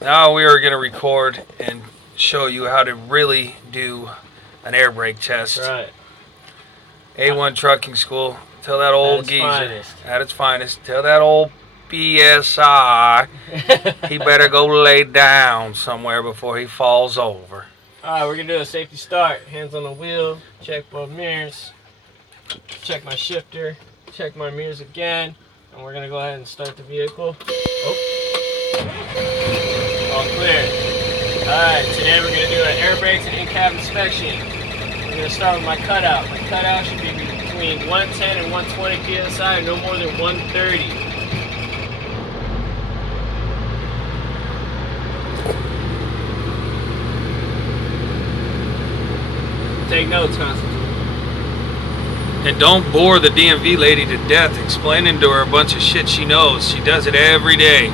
Now we are going to record and show you how to really do an air brake test. That's right. A1 Trucking School. Tell that old geezer at its finest. Tell that old PSI he better go lay down somewhere before he falls over. Alright, we're going to do a safety start. Hands on the wheel. Check both mirrors. Check my shifter. Check my mirrors again. And we're going to go ahead and start the vehicle. Oh. All clear. Alright, today we're going to do an air brakes and in-cab inspection. We're going to start with my cutout. My cutout should be between 110 and 120 psi, no more than 130. Take notes, Constantine. And don't bore the DMV lady to death explaining to her a bunch of shit she knows. She does it every day.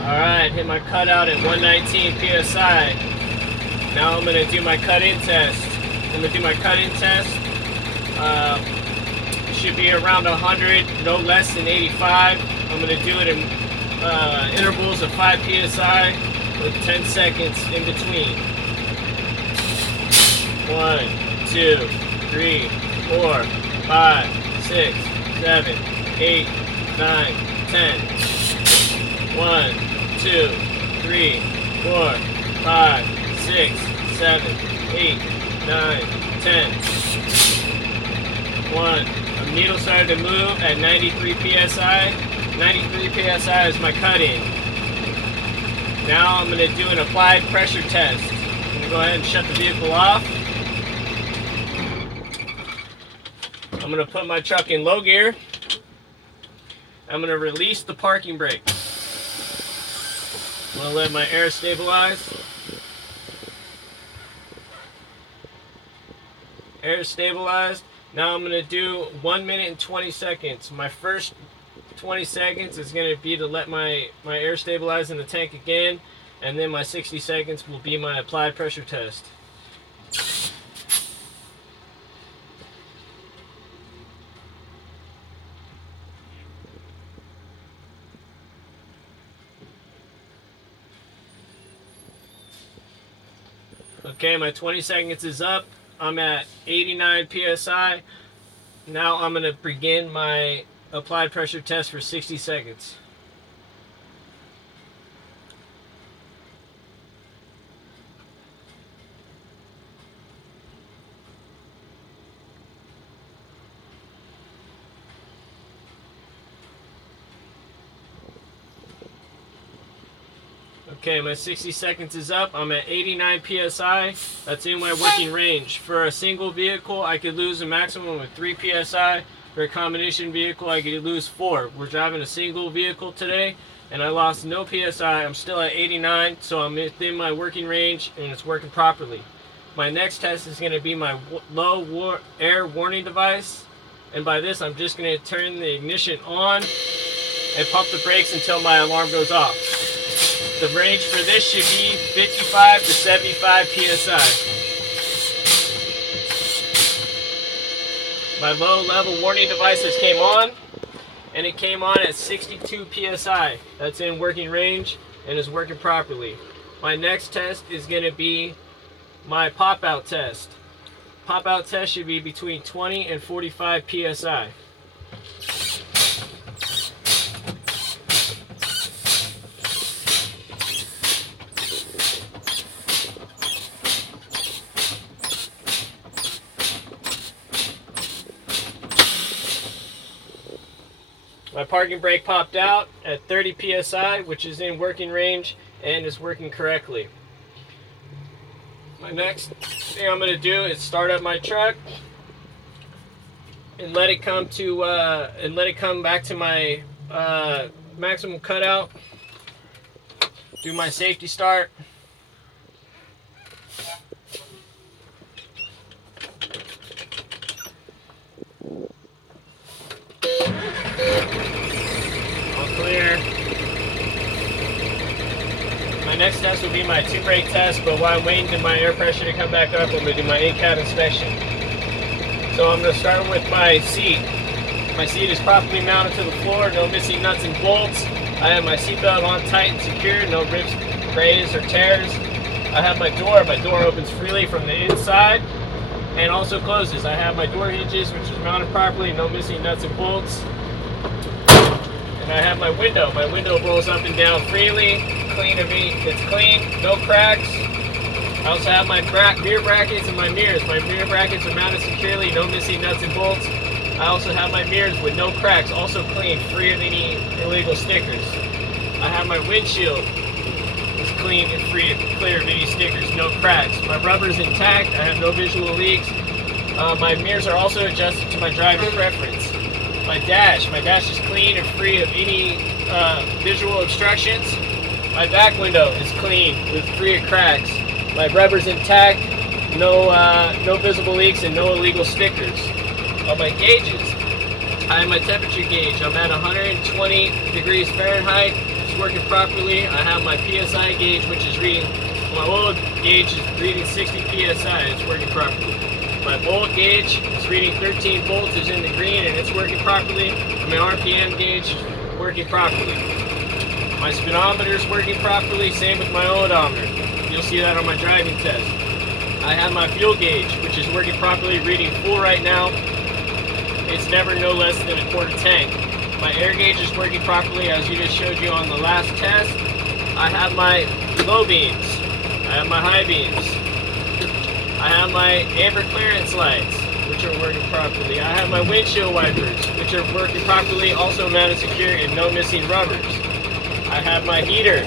Alright, hit my cutout at 119 psi. Now I'm going to do my cut-in test. I'm going to do my cut-in test. It should be around 100, no less than 85. I'm going to do it in intervals of 5 psi with 10 seconds in between. 1, 2, 3, 4, 5, 6, 7, 8, 9, 10. 1, 2, 3, 4, 5, 6, 7, 8, 9, 10. 1. The needle started to move at 93 psi. 93 psi is my cut-in. Now I'm going to do an applied pressure test. I'm going to go ahead and shut the vehicle off. I'm going to put my truck in low gear. I'm going to release the parking brake. I'm going to let my air stabilize. Air stabilized. Now I'm going to do 1 minute and 20 seconds. My first 20 seconds is going to be to let my air stabilize in the tank again, and then my 60 seconds will be my applied pressure test. Okay, my 20 seconds is up. I'm at 89 psi. Now I'm going to begin my applied pressure test for 60 seconds. Okay, my 60 seconds is up. I'm at 89 psi. That's in my working range. For a single vehicle, I could lose a maximum of 3 psi. For a combination vehicle, I could lose 4. We're driving a single vehicle today, and I lost no psi. I'm still at 89, so I'm within my working range, and it's working properly. My next test is going to be my low air warning device, and by this, I'm just going to turn the ignition on and pump the brakes until my alarm goes off. The range for this should be 55 to 75 psi. My low level warning devices came on, and it came on at 62 psi. That's in working range and is working properly. My next test is going to be my pop out test. Pop out test should be between 20 and 45 psi. My parking brake popped out at 30 psi, which is in working range and is working correctly. My next thing I'm going to do is start up my truck and let it come back to my maximum cutout. Do my safety start. All clear. My next test will be my two brake test, but while I'm waiting for my air pressure to come back up, I'm going to do my in-cab inspection. So I'm going to start with my seat. My seat is properly mounted to the floor, no missing nuts and bolts. I have my seatbelt on tight and secured, no rips, frays, or tears. I have my door. My door opens freely from the inside and also closes. I have my door hinges, which is mounted properly, no missing nuts and bolts. And I have my window. My window rolls up and down freely, it's clean, no cracks. I also have my mirror brackets and my mirrors. My mirror brackets are mounted securely, no missing nuts and bolts. I also have my mirrors with no cracks, also clean, free of any illegal stickers. I have my windshield. It's clean and free and clear of any stickers, no cracks. My rubber is intact. I have no visual leaks. My mirrors are also adjusted to my driver preference. My dash is clean and free of any visual obstructions. My back window is clean with free of cracks. My rubber's intact, no visible leaks and no illegal stickers. On my gauges, I have my temperature gauge. I'm at 120 degrees Fahrenheit. It's working properly. I have my PSI gauge, which is reading, my old gauge is reading 60 PSI. It's working properly. My volt gauge is reading 13 volts, is in the green, and it's working properly. And my RPM gauge is working properly. My speedometer is working properly, same with my odometer. You'll see that on my driving test. I have my fuel gauge, which is working properly, reading full right now. It's never no less than a quarter tank. My air gauge is working properly, as you just showed you on the last test. I have my low beams. I have my high beams. I have my amber clearance lights, which are working properly. I have my windshield wipers, which are working properly, also mounted secure and no missing rubbers. I have my heater.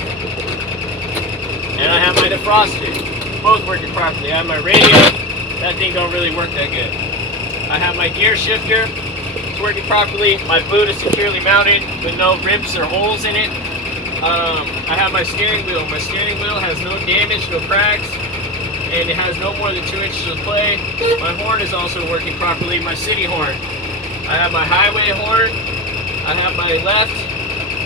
And I have my defroster, both working properly. I have my radio. That thing don't really work that good. I have my gear shifter. It's working properly. My boot is securely mounted with no rips or holes in it. I have my steering wheel. My steering wheel has no damage, no cracks, and it has no more than 2 inches of play. My horn is also working properly. My city horn. I have my highway horn. I have my left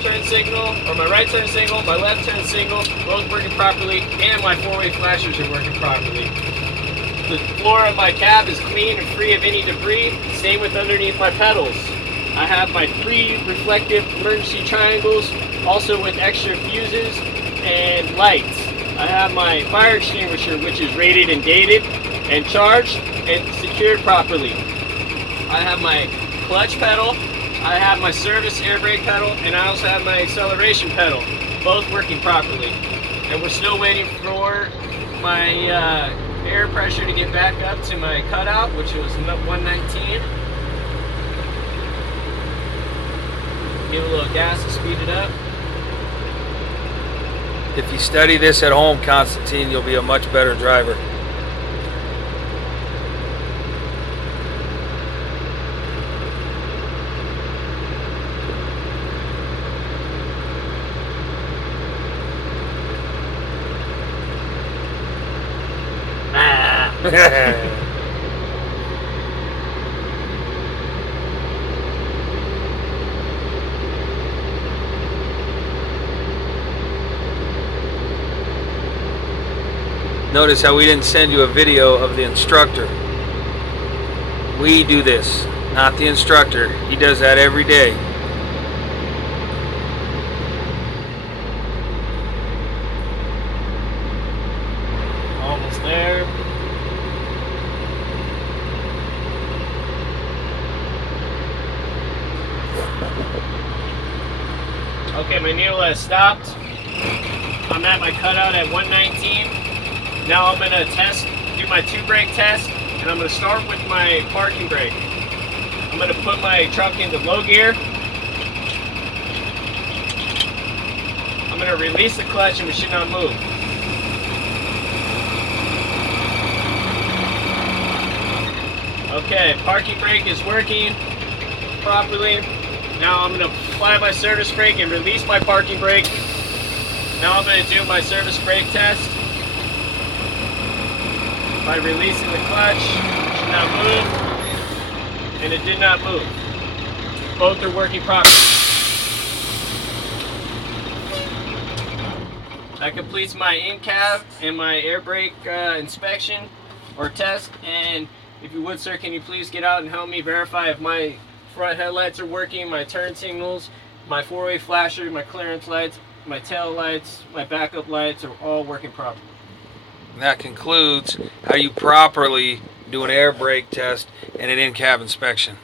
turn signal, or my right turn signal, my left turn signal, both working properly, and my four-way flashers are working properly. The floor of my cab is clean and free of any debris, same with underneath my pedals. I have my 3 reflective emergency triangles, also with extra fuses and lights. I have my fire extinguisher, which is rated and dated and charged and secured properly. I have my clutch pedal, I have my service air brake pedal, and I also have my acceleration pedal, both working properly. And we're still waiting for my air pressure to get back up to my cutout, which was 119. Give it a little gas to speed it up. If you study this at home, Constantine, you'll be a much better driver. Notice how we didn't send you a video of the instructor. We do this, not the instructor. He does that every day. Almost there. Okay, my needle has stopped. I'm at my cutout at 119. Now I'm gonna do my 2-brake test, and I'm gonna start with my parking brake. I'm gonna put my truck into low gear. I'm gonna release the clutch and we should not move. Okay, parking brake is working properly. Now I'm gonna apply my service brake and release my parking brake. Now I'm gonna do my service brake test. By releasing the clutch, it should not move, and it did not move. Both are working properly. That completes my in-cab and my air brake inspection or test, and If you would, sir, can you please get out and help me verify if my front headlights are working, my turn signals, my four-way flasher, my clearance lights, my tail lights, my backup lights are all working properly. And that concludes how you properly do an air brake test and an in-cab inspection.